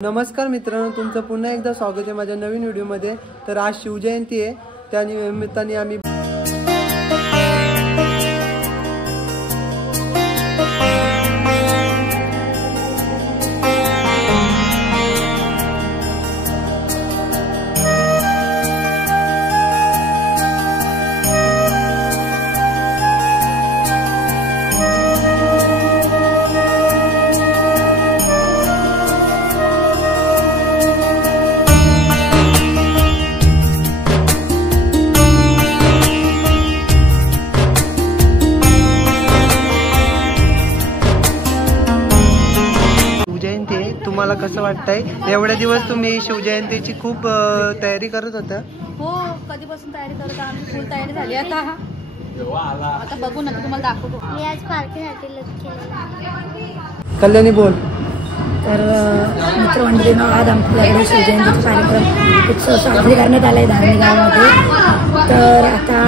नमस्कार मित्रांनो, तुमचं पुन्हा एकदा स्वागत आहे माझ्या नवीन व्हिडिओमध्ये। तर आज शिवजयंती आहे, त्या निमित्ताने आम्ही तुम्हाला कसं वाटतंय? एवढे दिवस तुम्ही शिवजयंतीची खूप तयारी करत होता? हो, कधीपासून तयारी करत आम्ही, फुल तयारी झाली आता बघू ना, तुम्हाला दाखवतो। मी आज पार्टीसाठी लग्न केलेलं। कल्याणी बोल। तर मित्रमंडळींनो, आज आमच्याकडे शिवजयंतीचा कार्यक्रम उत्सव साजरी करण्यात आला आहे धारणी गावामध्ये। तर आता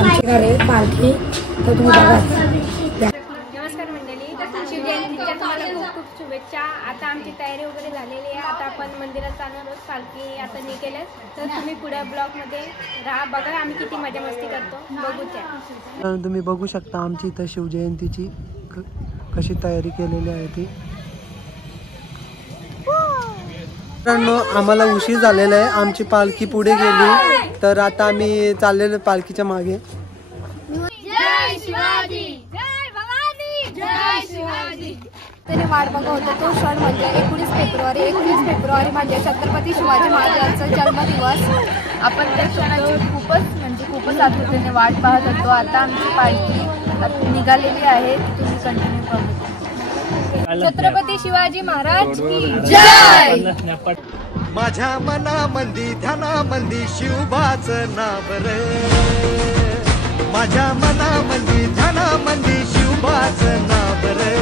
आमची घर आहे पालखी, तर तुम्ही बघा। नमस्कार मंडळी, शिवजयंतीच्या तुम्हाला खूप खूप शुभेच्छा। आता आमची तयारी वगैरे झालेली आहे, आता आपण मंदिरात जाणार आहोत, पालखी आता निघेलच। तर तुम्ही पुढे ब्लॉगमध्ये राहा, बघा आम्ही किती मजा मस्ती करतो, बघूच्या। तुम्ही बघू शकता आमची इथं शिवजयंतीची कशी तयारी केलेली आहे ती। मित्रांनो, आम्हाला उशीर झालेला आहे, आमची पालखी पुढे गेली, तर आता आम्ही चाललेलो पालखीच्या मागे। जय शिवाजी, जय भवानी, जय शिवाजी। त्याने वाट बघत होतो तो क्षण म्हणजे 19 फेब्रुवारी 21 फेब्रुवारी म्हणजे छत्रपती शिवाजी महाराजांचा जन्मदिवस। आपण त्या क्षणाची खूपच आतुरतेने वाट पाहत होतो। आता आमची पालखी निघालेली आहे, तुम्ही कंटिन्यू करू। छत्रपती शिवाजी महाराज की जय। माझ्या मनामंदी ध्यानामंदी शिवबाचं नाव रे, माझ्या मनामंदी ध्यानामंदी शिवबाचं नाव रे।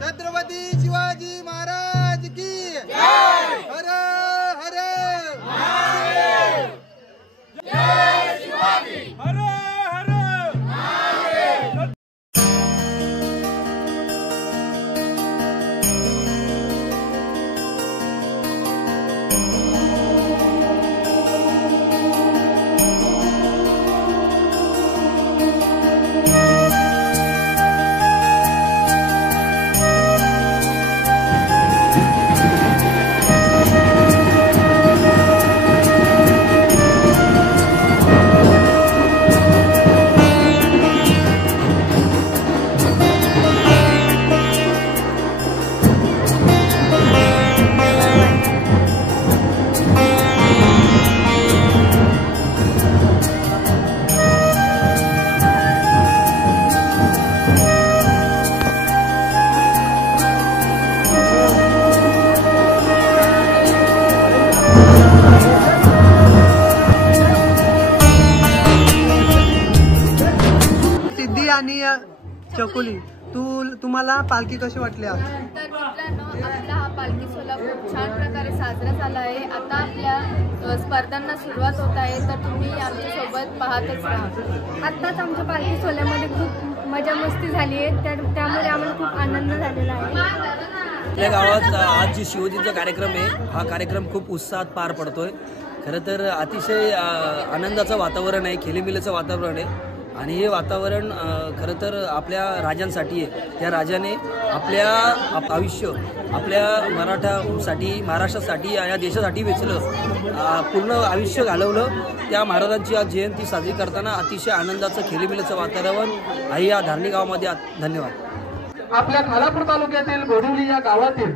छत्रपती शिवाजी महाराज की हर हर आणि चकुली तुम्हाला पालखी कशी वाटली आज? तर मित्रांनो, आपला हा पालखी सोहळा खूप छान प्रकारे साजरा झाला आहे. आता आपल्या स्पर्धांना सुरुवात होत आहे, तर तुम्ही आमच्यासोबत पाहतच राहा. आत्ताच आमच्या पालखी सोहळ्यामध्ये खूप मजा मस्ती झाली आहे, त्यामुळे आम्हाला खूप आनंद झालेला आहे. आपल्या गावात आज जी शिवजयंतीचा कार्यक्रम आहे, हा कार्यक्रम खूप उत्साहात पार पडतोय. खरं तर अतिशय आनंदाचं वातावरण आहे, खेळीमेळीचं वातावरण आहे. आणि हे वातावरण खरं तर आपल्या राजांसाठी आहे. त्या राजाने आपल्या आयुष्य आपल्या मराठासाठी, महाराष्ट्रासाठी, या देशासाठी वेचलं, पूर्ण आयुष्य घालवलं. त्या महाराजांची आज जयंती साजरी करताना अतिशय आनंदाचं खेळीमेळीचं वातावरण आहे या धारणी गावामध्ये. धन्यवाद. आपल्या खालापूर तालुक्यातील गोडवली या गावातील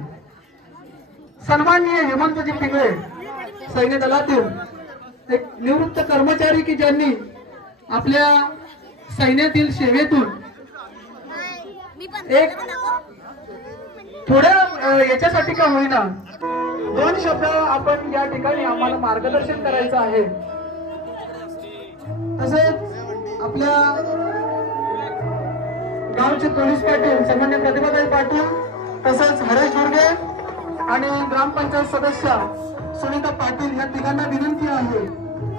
सन्माननीय हेमंतजी पिंगळे सैन्य दलातील एक निवृत्त कर्मचारी की ज्यांनी आपल्या सैन्यातील सेवेतून एक थोड्या याच्यासाठी का होईना 2 शब्द आपण या ठिकाणी आम्हाला मार्गदर्शन करायचं आहे. तसेच आपल्या गावचे पोलीस पाटील सन्मान्य प्रतिभाताई पाटील, तसेच हरेश झुरगे आणि ग्रामपंचायत सदस्य सुनीता पाटील या तिघांना विनंती आहे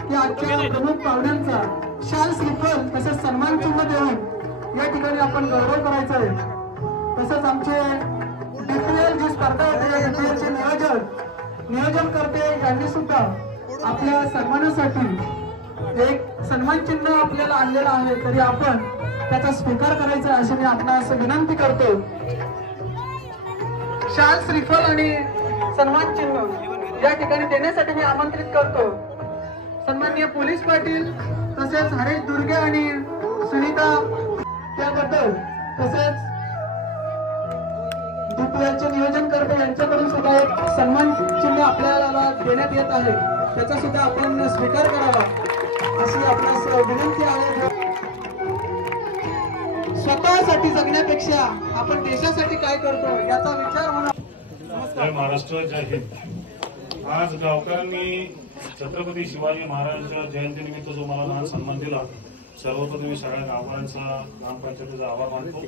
की आजच्या प्रमुख पाहुण्यांचा शाल श्रीफल तसेच सन्मान चिन्ह देऊन या ठिकाणी आपण गौरव करायचा आहे. तसेच आमचे डीपीएल जी स्पर्धा होते, डीपीएलचे नियोजन करते यांनी सुद्धा आपल्या सन्मानासाठी एक सन्मान चिन्ह आपल्याला आणलेलं आहे, तरी आपण त्याचा स्वीकार करायचा अशी मी आपणास विनंती करतो. शाल श्रीफल आणि सन्मान चिन्ह या ठिकाणी देण्यासाठी मी आमंत्रित करतो सन्माननीय पोलीस पाटील तसेच हरेश दुर्गे आणि सुनीता त्याबद्दल, तसेच डीपीएलचे नियोजन करते यांच्याकडून सुद्धा एक सन्मान चिन्ह आपल्याला देण्यात येत आहे, त्याचा सुद्धा आपण स्वीकार करावा अशी आपणास विनंती आहे. स्वतःसाठी जगण्यापेक्षा आपण देशासाठी काय करतो याचा विचार होणार. जय महाराष्ट्र, जय हिंद. आज गावकऱ्यांनी छत्रपती शिवाजी महाराजांच्या जयंतीनिमित्त जो मला मान सन्मान दिला, सर्वप्रथम मी सगळ्या गावकऱ्यांचा, ग्रामपंचायतीचा आभार मानतो.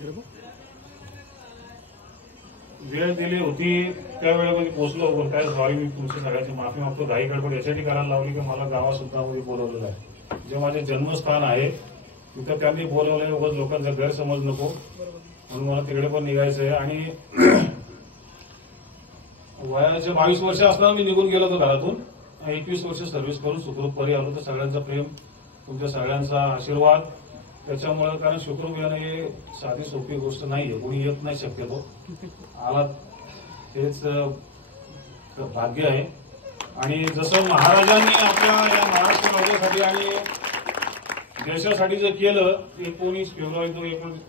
वेळ दिली होती त्या वेळेमध्ये पोहोचलो, पण काय सॉरी, मी तुमची सगळ्याची माफी मागतो. घाई गडबड यासाठी करायला लावली की मला गावासुद्धा मध्ये बोलवलेलं आहे. जे माझे जन्मस्थान आहे तिथं त्यांनी बोलवलंय, उगाच लोकांचा गैरसमज नको म्हणून मला तिकडे पण निघायचं आहे. आणि वयाचे 22 वर्ष असताना मी निघून गेलो होतो घरातून. 21 वर्ष सर्व्हिस करून सुखरूप परी आलो. तर सगळ्यांचा प्रेम, तुमच्या सगळ्यांचा आशीर्वाद त्याच्यामुळे, कारण सुखरूप येणं हे साधी सोपी गोष्ट नाहीये, कोणी येत नाही शक्यतो. आला हेच भाग्य आहे. आणि जसं महाराजांनी आपल्या या महाराष्ट्र राज्यासाठी आणि देशासाठी जे केलं, 19 फेब्रुवारी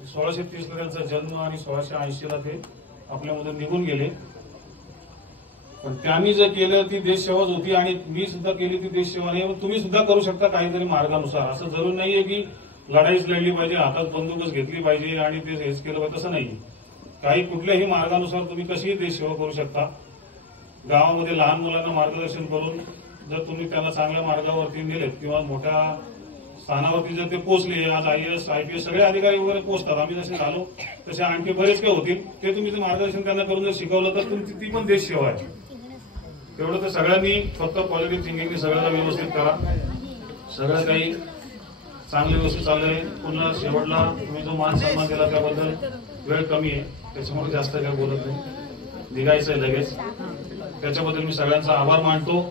1630 ला त्यांचा जन्म आणि 1680 ला ते आपल्यामधून निघून गेले. पण त्यांनी जे केलं ती देशसेवाच होती आणि मी सुद्धा केली ती देशसेवा नाही. तुम्ही सुद्धा करू शकता काहीतरी मार्गानुसार. असं जरूर नाहीये की लढाईच लढली पाहिजे, हातात बंदूकच घेतली पाहिजे आणि ते हेच केलं पाहिजे, तसं नाहीये. काही कुठल्याही मार्गानुसार तुम्ही कशीही देशसेवा करू शकता. गावामध्ये लहान मुलांना मार्गदर्शन करून जर तुम्ही त्यांना चांगल्या मार्गावरती नेलेत किंवा मोठ्या स्थानावरती जर ते पोहोचले, आज IAS IPS सगळे अधिकारी वगैरे पोहोचतात, आम्ही जसे झालो तसे आणखी बरेच काही होतील, ते तुम्ही मार्गदर्शन त्यांना करून जर शिकवलं तर तुमची ती पण देश सेवा आहे. तेवढं तर सगळ्यांनी फक्त पॉझिटिव्ह थिंकिंगने सगळ्याला व्यवस्थित करा. सगळं काही चांगलं व्यवस्थित चाललंय. पुन्हा शेवटला तुम्ही जो मान सन्मान केला त्याबद्दल वेळ कमी आहे, त्याच्यामुळे जास्त काही बोलत नाही, निघायचंय लगेच. त्याच्याबद्दल मी सगळ्यांचा आभार मानतो.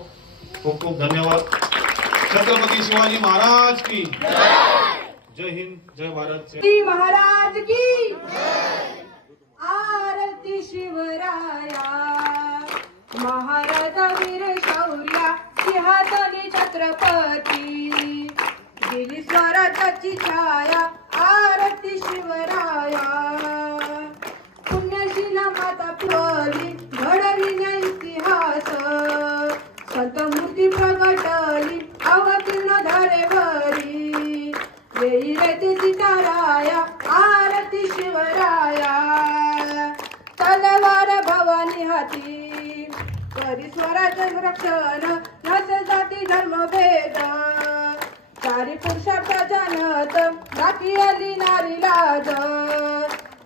खूप खूप धन्यवाद. छत्रपती शिवाजी महाराज की जय हिंद, जय भारत. महाराज की आरती शिवराया, महाराज वीर शौर्या सिंहासनी छत्रपती, गेली स्वराज्याची छाया आरती शिवराया, पुण्यशील माता फुलली घडविण्या इतिहास, संत मूर्ती प्रगटली अवतीर्ण धरेवरी, येई रे सीताराया आरती शिवराया, तलवार भवानी हाती करी स्वराज्य रक्षण, नसे जाती धर्मभेद, चारी पुरुषार्थ जनत राखी आली नारी लाज,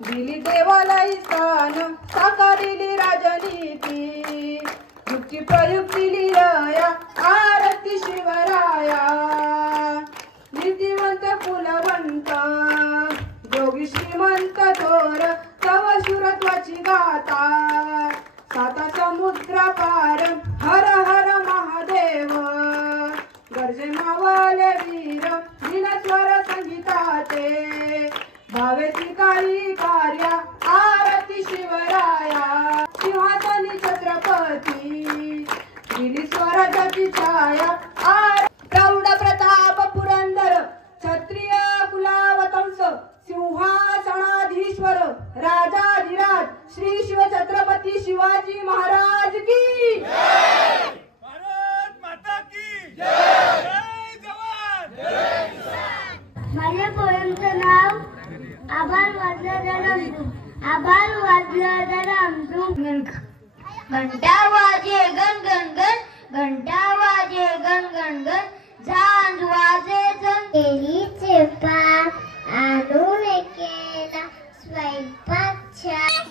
दिली देवालाही स्थान साकारिली राजनीती, युक्ती प्रयुक्ती लिरया आरती शिवराया, नीतिवंत कुलवंत योगी श्रीमंत थोर तव शुरत्वाची गाथा, साता समुद्र पार हर हर महादेव, गरजे मावले वीर दिनस्वर संगीताचे, भावेची काळी कार्या आरती शिवराया, सिंहासनी छत्रपती दिली स्वराज्याची छाया प्रौढ प्रताप पुरंदर, क्षत्रिय कुलावतंस सिंहासनाधीश्वर, राजाधिराज श्री शिव छत्रपती शिवाजी महाराज की भारत माता की जय, जवान जय किसान. माझ्या पोएमचं नाव आभाळ वाजला रमझुम, आभाळ वाजला रमझुम, घंटा वाजे गण गण गण, घंटा वाजे गण गण गण, झांज वाजे जण, केलीचे पान आणून केला स्वयंपाक छान,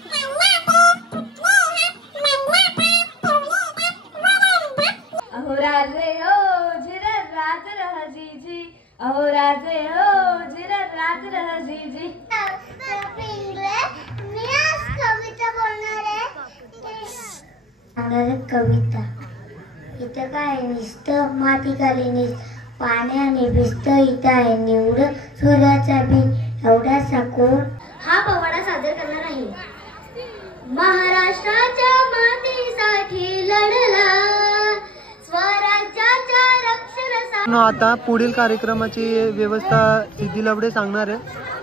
अहो राजे हो झिरर राज रहजीजी, अहो राजे हो झिरर राज रहजीजी. मी आज कविता बोलणार आहे. कविता इथं काय नुसतं माती खाली पाण्याने भिजत, इथं आहे निवड सूर्याचा बी एवढा साकोर. हा पवाडा सादर करणार आहे. महाराष्ट्राच्या मातीसाठी लढला, स्वराज्याच्या रक्षणासाठी. आता पुढील कार्यक्रमाची व्यवस्था सिद्धी लवडे सांगणार आहे.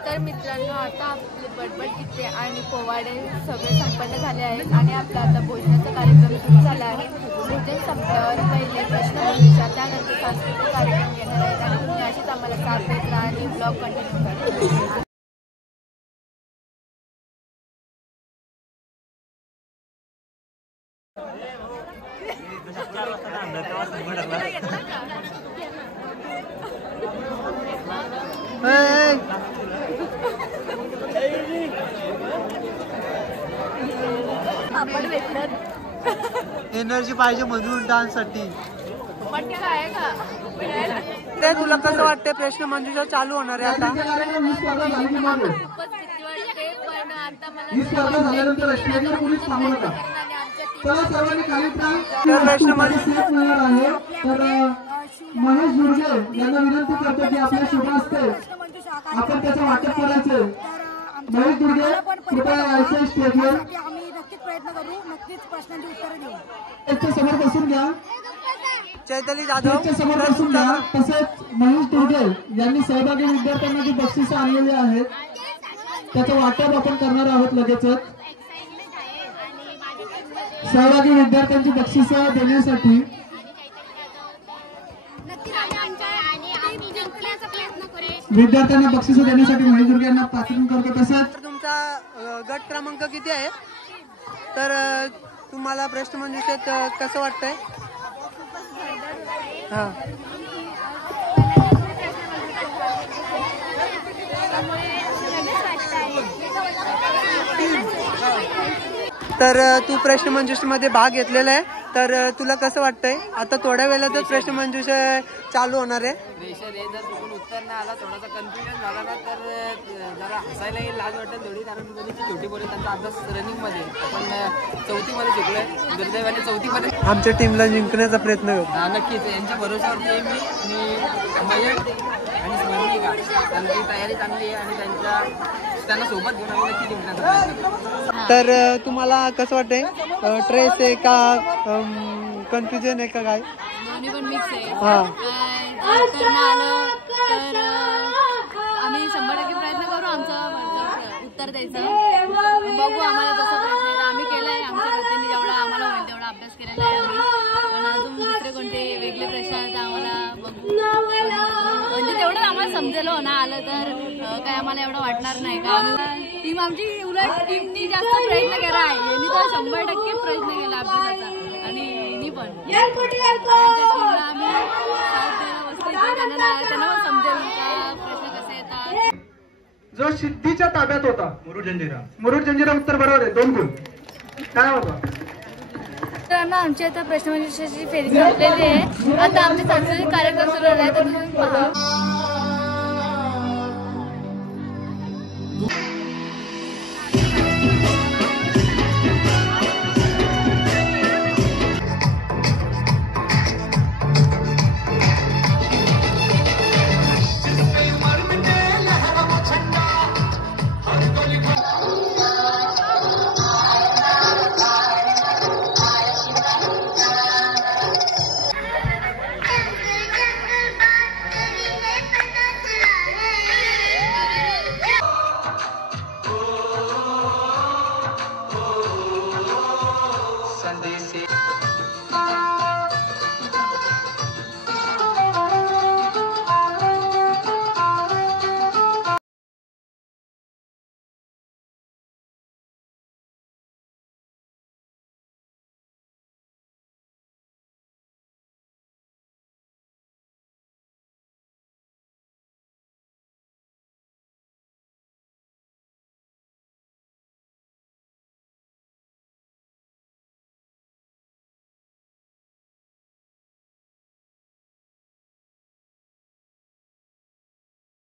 तर मित्रांनो, आता आपले बडबड गीते आणि पोवाडे सगळे संपन्न झाले आहेत आणि आपला आता भोजनाचा कार्यक्रम सुरू झाला आहे. भोजन संपल्यावर पहिले प्रश्नमंजुषा, त्यानंतर सांस्कृतिक कार्यक्रम घेणार आहेत आणि तुम्ही अशीच आम्हाला साथ देत राहा आणि ब्लॉग कंटिन्यू करा. एनर्जी पाहिजे म्हणून डान्स साठी. आहे का ते तुला कसं वाटतंय? प्रश्न मंजुषा चालू होणार आहे आता. खूपच भीती वाटते, पण आता महेश दुर्गे यांना विनंती करतो की आपल्या शुभ हस्ते आपण त्याचं वाटप करायचं. महेश दुर्गे कृपया यायचं स्टेजवर. आम्ही नक्कीच प्रयत्न करू, नक्कीच प्रश्नांची उत्तरं देऊ. त्याच्या समोर बसून घ्या, चैताली जाधव त्याच्या समोर बसून घ्या. तसेच महेश दुर्गे यांनी सहभागी विद्यार्थ्यांना जी बक्षिसं आणलेली आहेत त्याचं वाटप आपण करणार आहोत लगेचच. सहभागी विद्यार्थ्यांची बक्षिसं देण्यासाठी विद्यार्थ्यांना बक्षिसं देण्यासाठी महेश दुर्गे यांना पाठवून करतो. तसेच तुमचा गट क्रमांक किती आहे? तर तुम्हाला प्रश्न मंजुषेत कसं वाटतंय? हा त्यामुळे वेगळंच वाटतंय. तर तू प्रश्नमंजुषेमध्ये भाग घेतलेला आहे, तर तुला कसं वाटतंय? आता थोड्या वेळातच प्रश्नमंजुषा चालू होणार आहे. प्रेशर आहे, जर चुकून उत्तर नाही आला, थोडासा कन्फ्युजन झाला ना, तर जरा हसायलाही लाज वाटेल थोडी, कारण मुलीची छोटी पोरी त्यांचा अभ्यास रनिंगमध्ये आपण 4थीमध्ये शिकलोय. दुर्दैवाने 4थीमध्ये आमच्या टीमला जिंकण्याचा प्रयत्न करू. नक्कीच यांच्या भरोशावरती मी मयंक आणि स्मरणिका त्यांची तयारी चांगली आहे आणि त्यांना सोबत घेऊन आम्ही नक्की जिंकण्याचा प्रयत्न करू. तर तुम्हाला कसं वाटतंय? ट्रेस आहे का कन्फ्युजन आहे का काय? दोन्ही पण मिक्स आहे. हा, उत्तर नाही आलं तर आम्ही 100% प्रयत्न करू आमचं उत्तर द्यायचं. बघू आम्हाला जसं प्रश्न आहे आम्ही केलाय, आमच्या वतीने जेवढा आम्हाला होईल तेवढा अभ्यास केलेला आहे आम्ही. पण अजून दुसरे कोणते वेगळे प्रश्न आहेत आम्हाला बघू, म्हणजे तेवढं आम्हाला समजेल हो ना आलं तर काय आम्हाला एवढं वाटणार नाही का. टीम आमची उलट टीमनी जास्त प्रयत्न केला आहे. यांनी तर 100% प्रयत्न केला अभ्यासाचा आणि यांनी पण त्यांना पण समजेल का प्रश्न कसे येतात. जो सिद्धीच्या ताब्यात होता मुरुड जंजिरा उत्तर बरोबर आहे. 2 गुण. काय होता? तर आमची आता प्रश्नमंजुषेची फेरी संपलेली आहे. आता आमचे सांस्कृतिक कार्यक्रम सुरू झाले तर तुम्ही पहा.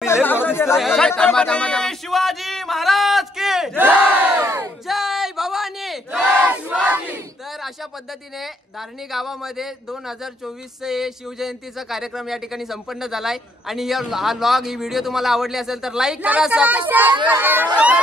छत्रपती शिवाजी महाराज की जय भवानी, जय शिवाजी. तर अशा पद्धतीने धारणी गावामध्ये 2024 शिवजयंतीचा कार्यक्रम या ठिकाणी संपन्न झालाय. आणि हा व्हिडिओ तुम्हाला आवडले असेल तर लाईक करा, सबस्क्राईब करा.